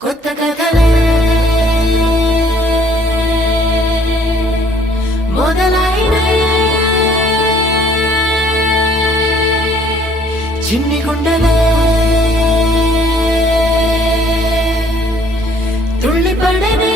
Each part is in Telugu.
కొత్త కథలే మొదలైనయే చిన్ని గుండెలే తుళ్ళిపడనే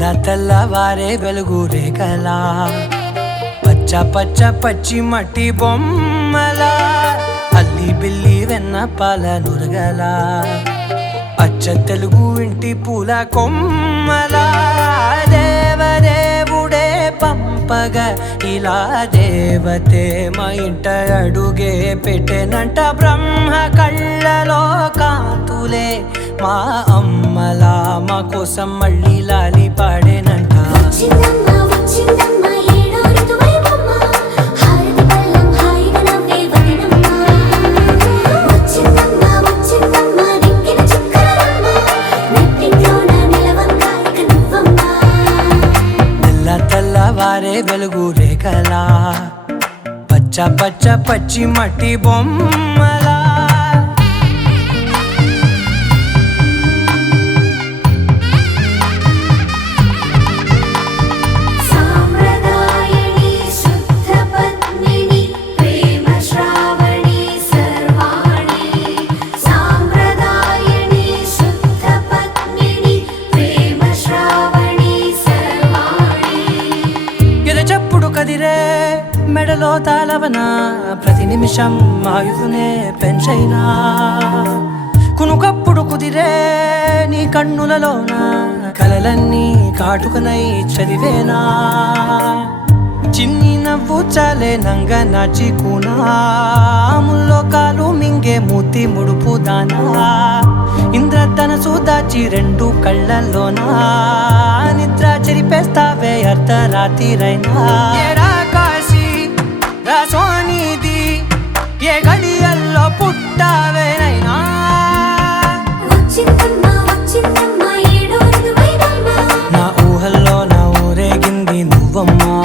తెల్ల తెల్లవారే వెలుగు రేఖలా పచ్చ పచ్చ పచ్చి మట్టి బొమ్మలా అల్లి బిల్లి వెన్న పాల నురగలా అచ్చ తెలుగు ఇంటి పూల కొమ్మలా దేవదేవుడే పంపగా ఇలా దేవతే మా ఇంట అడుగే పెట్టెనంట బ్రహ్మ కళ్ళలో కాంతులే మా అమ్మలా మా కోసం మళ్ళీ లాలి పాడేనంట తెల్లవారే వెలుగు రేఖలా పచ్చ పచ్చ పచ్చి మట్టి బొమ్మలా కదిరే మెడలో తాళవన ప్రతి నిమిషం ఆయుధునే పెంచైనా కునుకప్పుడు కుదిరే నీ కన్నులలోన కలలన్నీ కాటుకనై చదివేనా చిన్ని నవ్వు చాలే నంగ నాచి కూనాముల్లో కాలు మింగే మూతి ముడుపు దానా ఇంద్రధనసు దాచి రెండు కళ్ళల్లోనా నిద్ర చెరిపేస్తావే అర్ధరాత్రిరైనా కాశీ రాసోనిది ఏ గడియల్లో పుట్టావేనైనా నా ఊహల్లో నా ఊరేగింది నువ్వమ్మా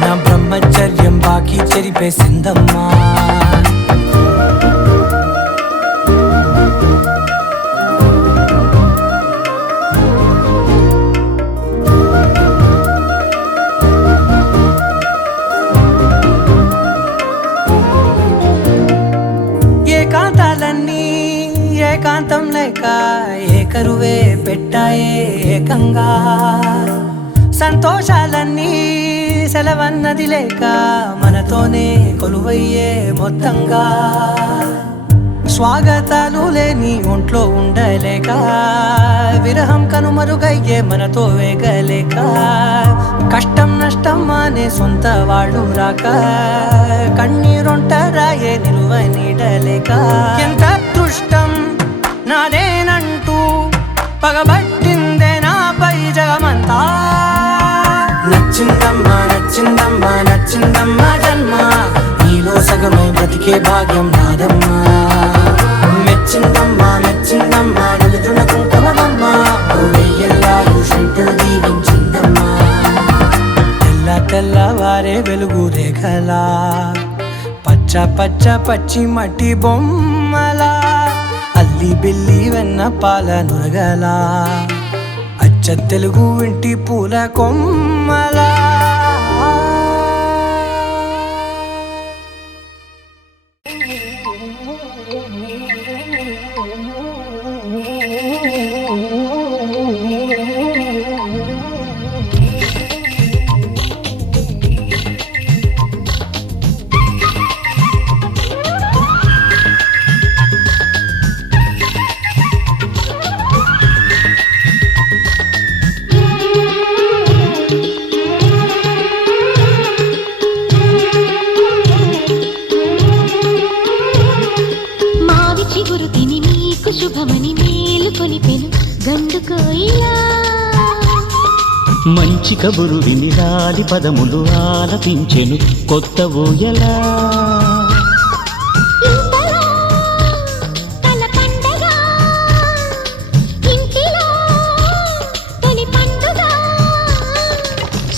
నా బ్రహ్మచర్యం బాకీ చెరిపేసిందమ్మా ఏకాంతాలన్నీ ఏకాంతం లేక ఏకరువే పెట్టాయే ఏకంగా సంతోషాలన్నీ సెలవన్నది లేక మనతోనే కొలువయ్యే మొత్తంగా స్వాగతాలు లేని ఒంట్లో ఉండలేక విరహం కనుమరుగయ్యే మనతో వేగలేక కష్టం నష్టం అనే సొంత వాళ్ళు రాక కన్నీరొంటరాయే నిలువ నీడలేక ఎంత అదృష్టం నాదేనంటూ పగబట్టిందే నాపై జగమంతా నచ్చిందమ్మా నచ్చిందమ్మా నచ్చిందమ్మా జన్మ నీలో సగమై బ్రతికే భాగ్యం నాదమ్మా మెచ్చిందమ్మా మెచ్చిందమ్మా నిలుతున్న కుంకుమమ్మా దీవించిందమ్మా తెల్ల తెల్లవారే వెలుగు రేఖలా పచ్చ పచ్చ పచ్చి మట్టి బొమ్మలా అల్లి బిల్లి వెన్న పాల నురగలా అచ్చ తెలుగు ఇంటి పూల కొమ్మలా శుభమని మేలు కొలిపెను గండుకోయిలా మంచి కబురు విని రాలి పదములు ఆలపించెను కొత్త ఊయలా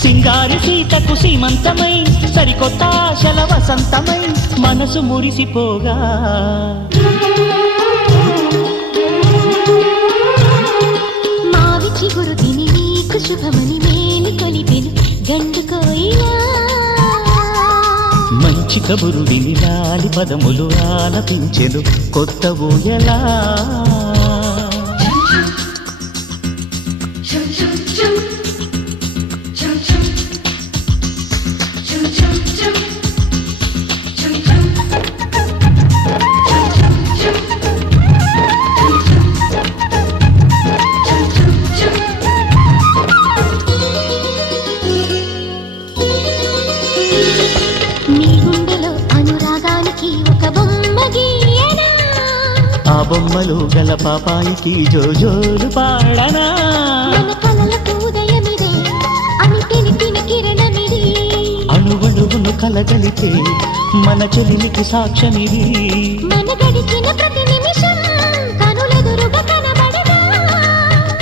సింగారి సీతకు సీమంతమై సరికొత్త ఆశల వసంతమై మనసు మురిసిపోగా చిగురు తిని నీకు శుభమని మేలు కొలిపెను గండుకోయిలా మంచి కబురు విని లాలి పదములు ఆలపించెను కొత్త ఊయలా బొమ్మలు గల పాపాయికి జోజోలు పాడనా మన కలలకు ఉదయమిదే అని తెలిపిన కిరణమిది అణువణువును కలగలితే మన చెలిమికి సాక్ష్యమిది మన గడిచిన ప్రతి నిమిషం కనులెదురుగా కనబడదా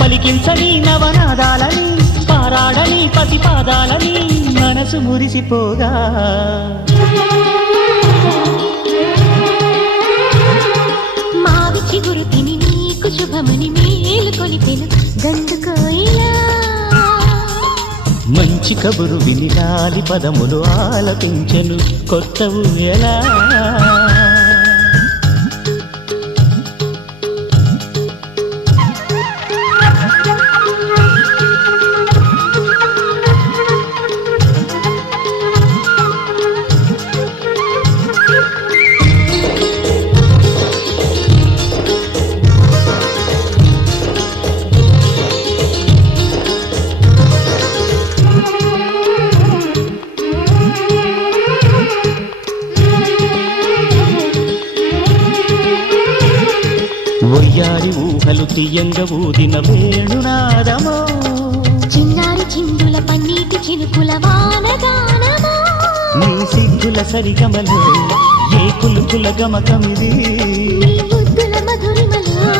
పలికించని నవనాదాలని పారాడని పసిపాదాలని మనసు మురిసిపోగా మావి చిగురు తిని నీకు శుభమని మేలు కొలిపెను గండు కోయిలా మంచి కబురు విని లాలి పదములు ఆలపించెను కొత్త ఊయలా ఒయ్యారి ఊహలు తీయంగ ఊదిన వేణునాదమో చిన్నారి చిందుల పన్నీటి చినుకుల వానగానమో నీ సిగ్గుల సరిగమలో ఏ కులుకుల గమకమిది నీ బుద్ధుల మధురిమలో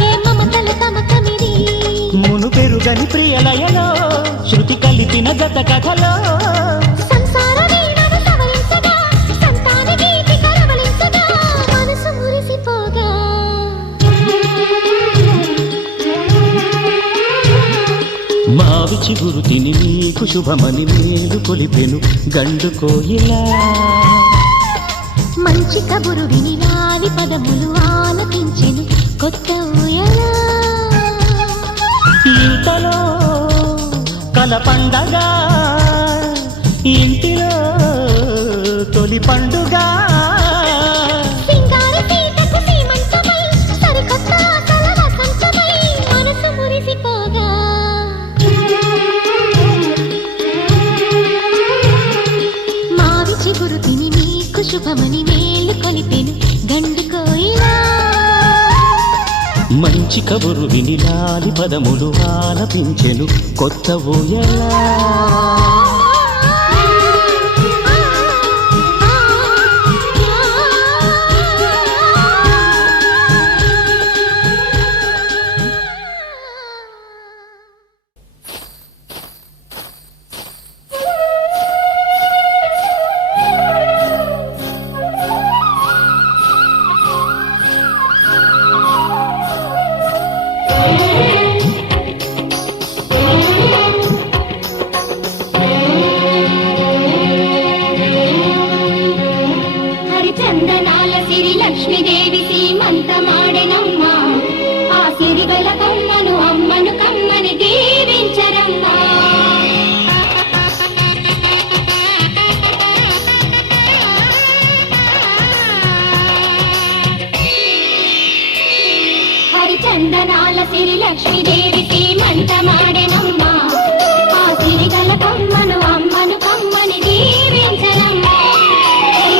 ఏ మమతల తమకమిది మును పెరుగని ప్రియలయలో శృతి కలిపిన గత కథలో సంసార వీణను సవరించగా సంతాన గీతి కలవలించగా మనసు మురిసిపోగా మావి చిగురు తిని నీకు శుభమని మేలు కొలిపెను గండు కోయిలా మంచి కబురు విని లాలి పదములు ఆలపించెను కొత్త ఊయలా ఇంతలో కల పండగ ఇంటిలో తొలి పండుగ సింగారి సీతకు సీమంతమై సరికొత్త ఆశల వసంతమై మనసు మురిసిపోగా మావి చిగురు తిని నీకు శుభమని మేలు కొలిపెను గండు కోయిలా మంచి కబురు విని లాలి పదములు ఆలపించెను కొత్త ఊయలా హరిచందనాల సిరి లక్ష్మీదేవి సీమంతమాడెనమ్మ ఆ సిరిగల కమ్మను అమ్మను కమ్మని దీవించరమ్మా హరిచందనాల సిరి లక్ష్మీదేవి సీమంతమాడెనమ్మ ఆ సిరిగల కమ్మను అమ్మను కమ్మని దీవించరమ్మా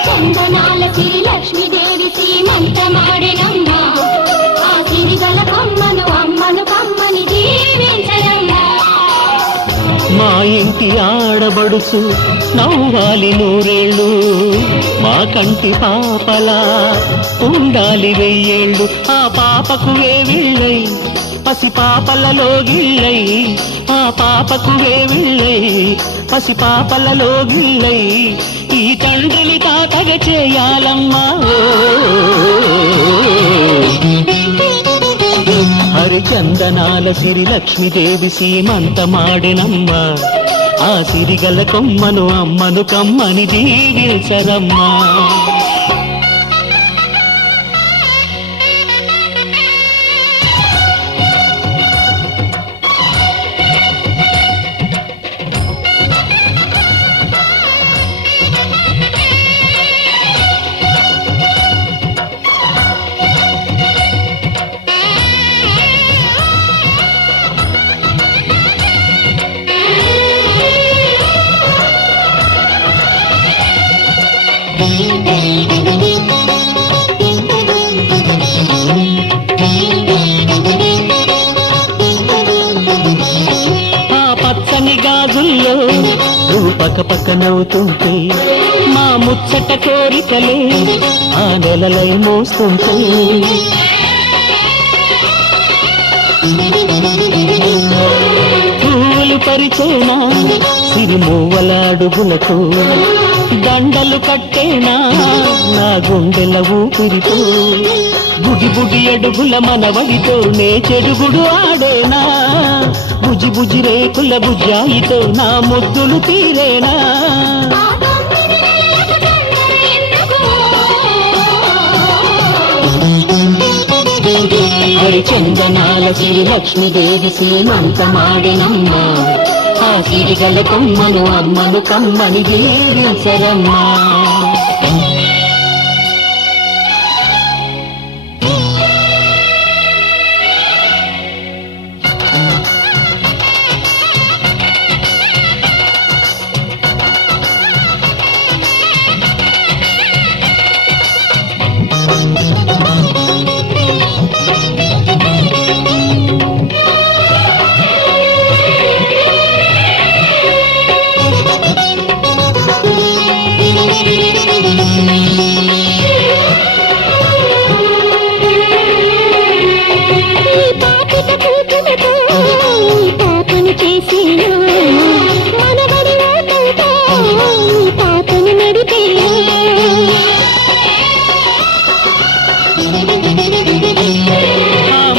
చందనాల సిరి లక్ష్మీదేవి సీమంతమాడెనమ్మ ఆ సిరిగల కమ్మను అమ్మను కమ్మని దీవించరమ్మా మా ఇంటి ఆడబడుచు నవ్వాలి నూరేళ్ళు మా కంటి పాపలా ఉండాలి వెయ్యేళ్ళు ఆ పాపకు వేవిళ్ళై పసి పాపలలో గిళ్ళై ఆ పాపకు వేవిళ్ళై పసి పాపలలో గిళ్ళై ఈ తండ్రిని తాతగ చేయాలమ్మా హరిచందనాల సిరి లక్ష్మీదేవి సీమంతమాడెనమ్మ ఆ సిరిగల కొమ్మను అమ్మను కమ్మని దీవించరమ్మా చుక్కనవుతుంటే మా ముచ్చట కోరికలే ఆ నెలలై మోస్తుంటే పూలు పరిచేనా సిరిమూవల అడుగులతో దండలు కట్టేనా నా గుండెల ఊపిరితో బుడి బుడి అడుగుల మనవడితో నే చెడుగుడు ఆడేనా బుజి బుజి రేకుల బుజ్జాయితో నా ముద్దులు తీరేనా హరిచందనాల సిరి లక్ష్మీదేవి సీమంతమాడినమ్మా ఆ సిరిగల కొమ్మను అమ్మను కమ్మని దీవించరమ్మా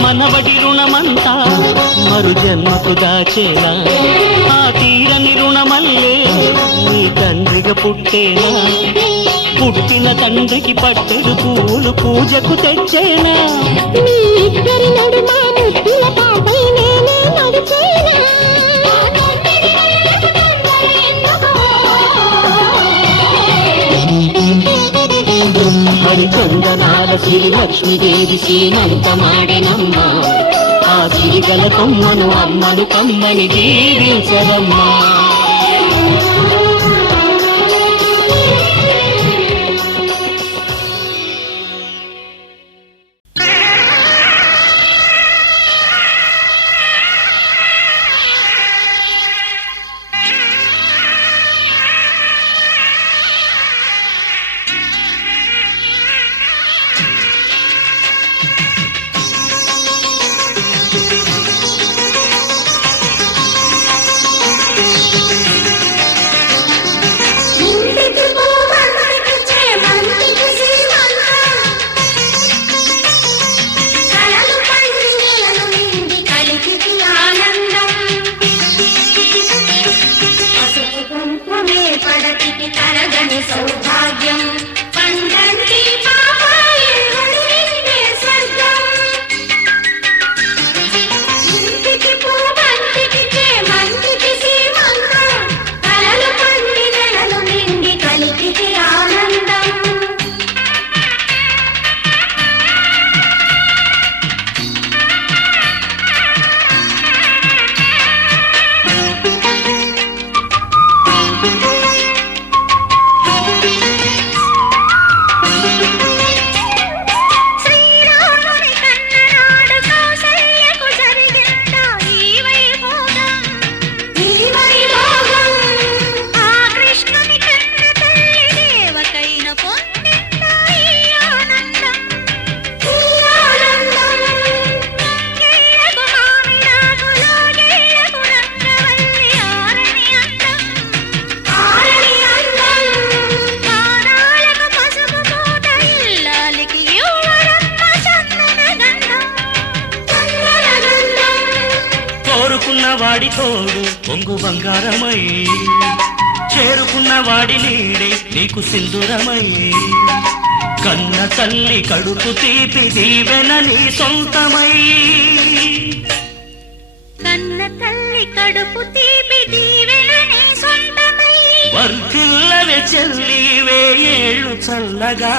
మనవడి రుణమంతా మరు జన్మకు దాచేనా ఆ తీరని రుణమల్లే నీ తండ్రిగా పుట్టేనా పుట్టిన తండ్రికి పట్టెడు పూలు పూజకు తెచ్చేనా మీ ఇద్దరి నడుమ ముద్దుల పాపై నేనే నడిచేనా హరిచందనాల శ్రీ లక్ష్మీదేవి సీమంతమాడినమ్మా ఆ సిరిగల కొమ్మను అమ్మను కమ్మని దీవించరమ్మా వాడి తోడు పొంగు బంగారమై చేరుకున్న వాడి నీడే నీకు సింధూరమై కన్న తల్లి కడుపు తీపి దీవెన నీ సొంతమై కన్న తల్లి కడుపు తీపి దీవెన నీ సొంతమై వర్ధిల్లవే చెల్లి వేయేళ్ళు చల్లగా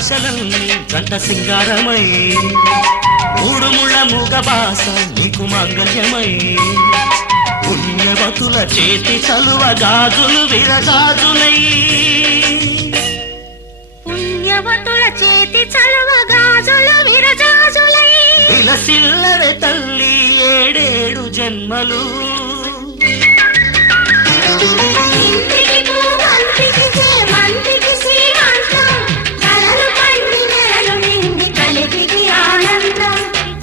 ఆశలన్నీ గంట సింగారమై మూడు ముళ్ళ మూగ బాస నీకు మంగళ్యమై పుణ్యవతుల చేతి చలువ గాజులు విరగాజులై పుణ్యవతుల చేతి చలువ గాజులు విరజాజులై విలసిల్లవే తల్లి ఏడేడు జన్మలు ఇంటికి పూవంతికి చేమంతికి శ్రీమంతం కలలు పండి నెలలు నిండి కలిగికి ఆనందం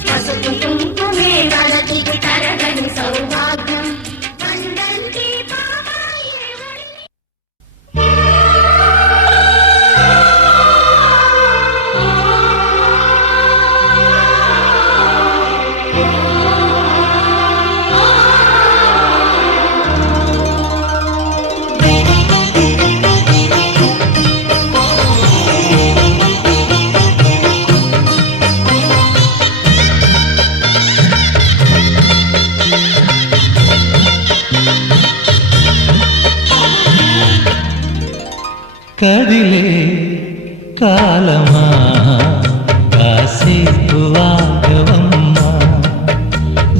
పసుపు కుంకుమే వలకికి తరగని సౌభాగ్యం పండంటి పాపాయి కదిలే కాలమా కాసేపు ఆగవమ్మా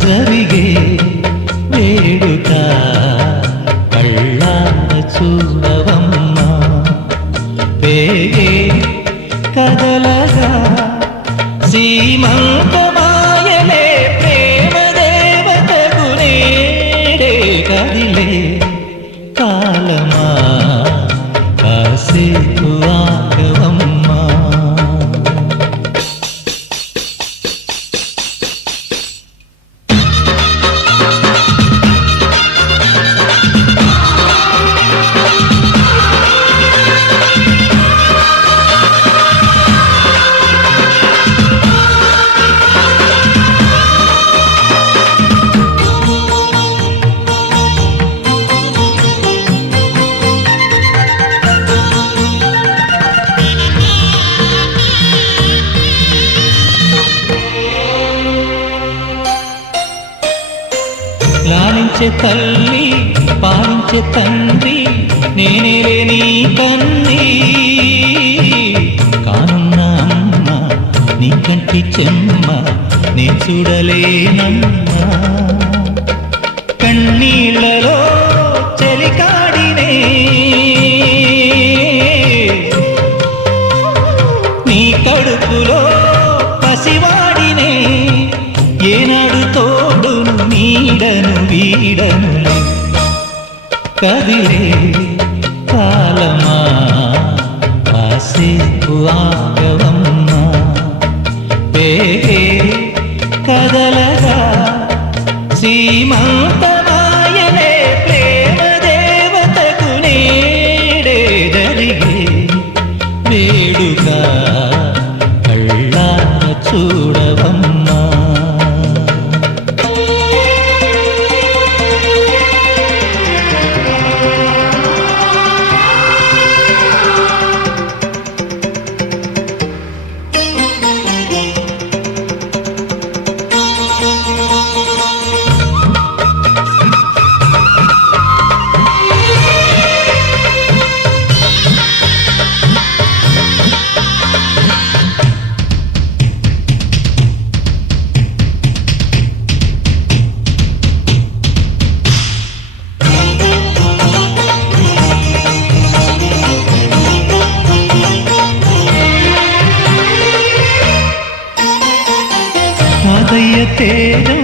జరిగే వేడుక కళ్ళాన చూడవమ్మా పేగే కదలగా సీమంతమాయలే ప్రేమ దేవతకు నేడే కదిలే కాలమా కాసేపు ఆగవమ్మా లాలించే తల్లి పాలించే తండ్రి నేనే నీ కన్ని కానున్న అమ్మ నీ కంటి చెమ్మ నే చూడలేనమ్మా కన్నీళ్ళలో చెలికాడినే నీ కడుపులో పసివాడినే ఏనాడు తోడును నీడను వీడనులే కదిలే కాలమా కాసేపు ఆగవమ్మా పేగే కదలగా సీమంతమాయలే ప్రేమ దేవతకు నేడే జరిగే వేడుక కళ్ళాన చూడవమ్మా తాతయ్య తేజం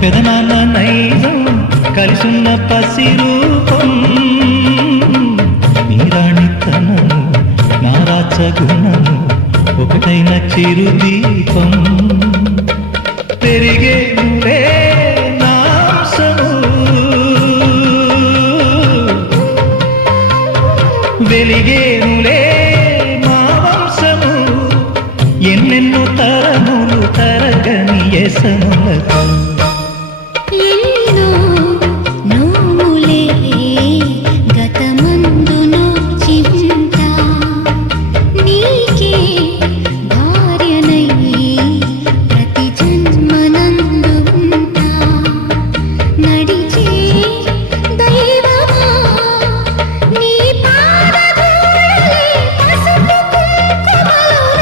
పెదనాన్న నైజం కలిసున్న పసి రూపం నీరాణితనము నారాచ గుణము ఒకటైన చిరుదీపం పెరిగే నాంసము వెలిగేనులే మా వంశము ఎన్నెన్నో తరములు తరగని యసములతో ఎన్నో నోములే గతమందును చింత నీకే భార్యనై ప్రతి జన్మనందు ఉంటా నడిచే దైవమా నీ పాదధూళి పసుపు కుంకుమలు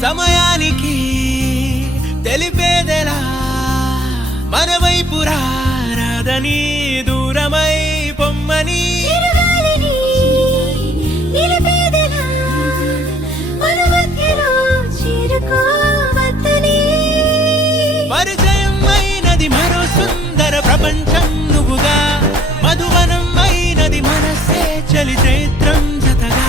సమయానికి తెలిపేదెలా మన వైపు రాదని దూరమై పొమ్మని పరిచయం అయినది మరో సుందర ప్రపంచం నువ్వుగా మధువనం అయినది మనసే చలి చైత్రం జతగా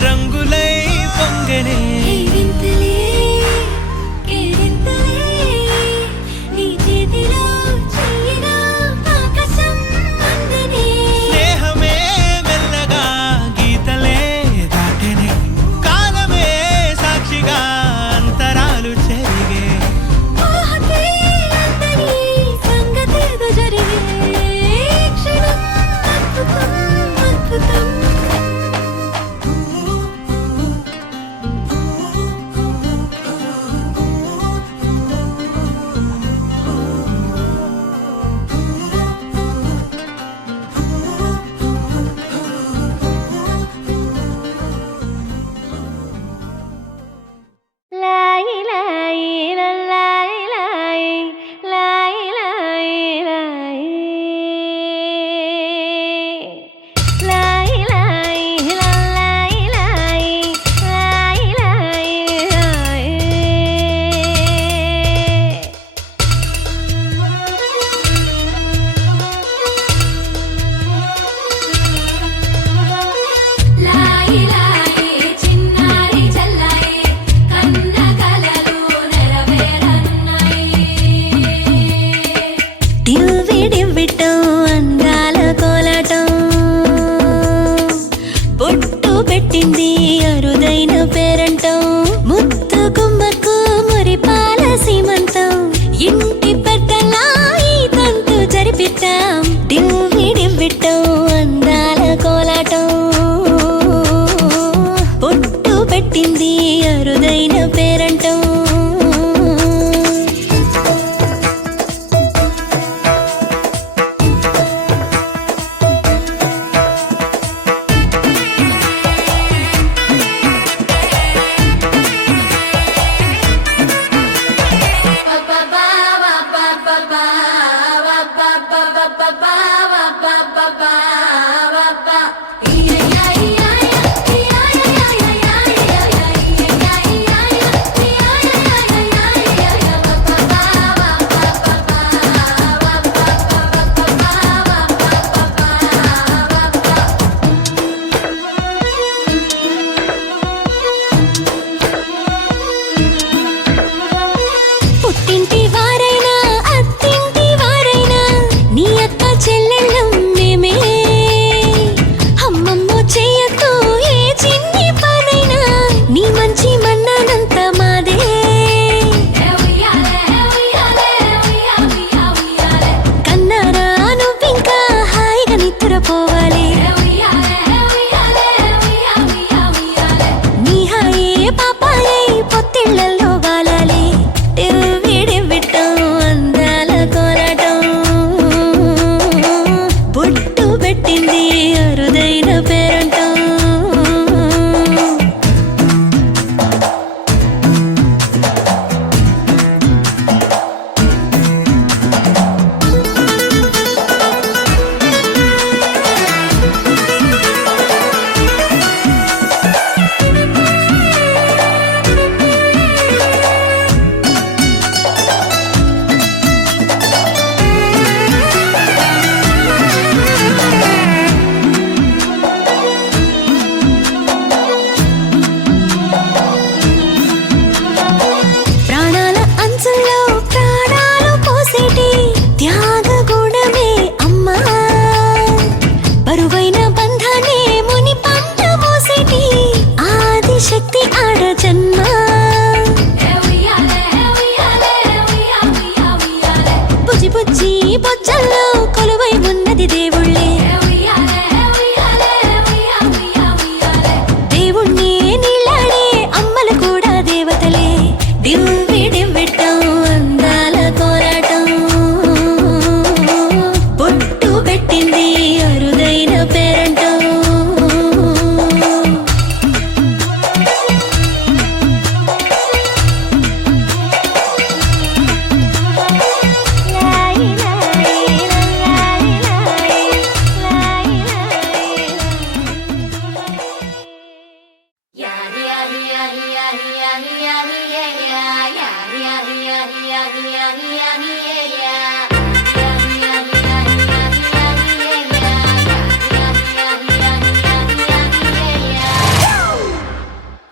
రంగులై పొంగనే స్నేహమే మెల్లగా గీతలే దాటనే కాలమే సాక్షిగా అంతరాలు చెరిగే పెట్టింది అరుదైన పేరంటం ముత్తు గుమ్మకు మురిపాల సీమంతం ఇంటి పెద్దలా ఈ తంతు జరిపిద్దాం డివ్వి డివ్విట్టం అందాల కోలాటం పొట్టు పెట్టింది అరుదైన పేరంటం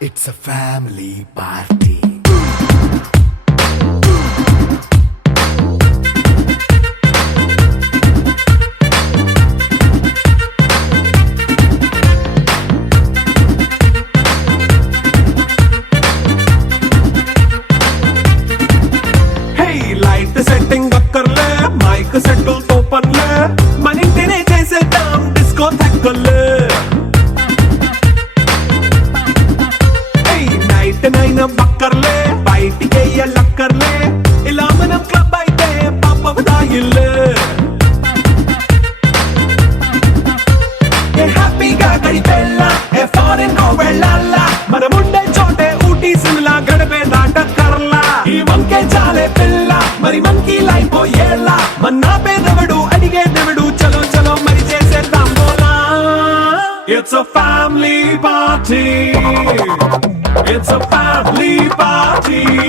It's a family party. Hey, light setting akkarle, mic settle to panle, manintine chesedam disco thakkale. నైన్ బక్కర్లే బయటికి లక్కర్లే ఇలా మనం క్లబ్ అయితే పాపదాయిల్లే హ్యాపీగా గడిపెళ్ళ ఫారెన్ వెళ్ళాల మనముండే చోటే ఊటీ సిమ్లా గడిపే దాటక్కర్లా ఈ వంకే చాలే పిల్ల మరి మంకీ లైఫ్ ఏళ్ళ మన్నా పేదవడు అడిగేదెవడు చలో చలో మరి చేసేద్దాం బోలా. It's a family party. It's a family party.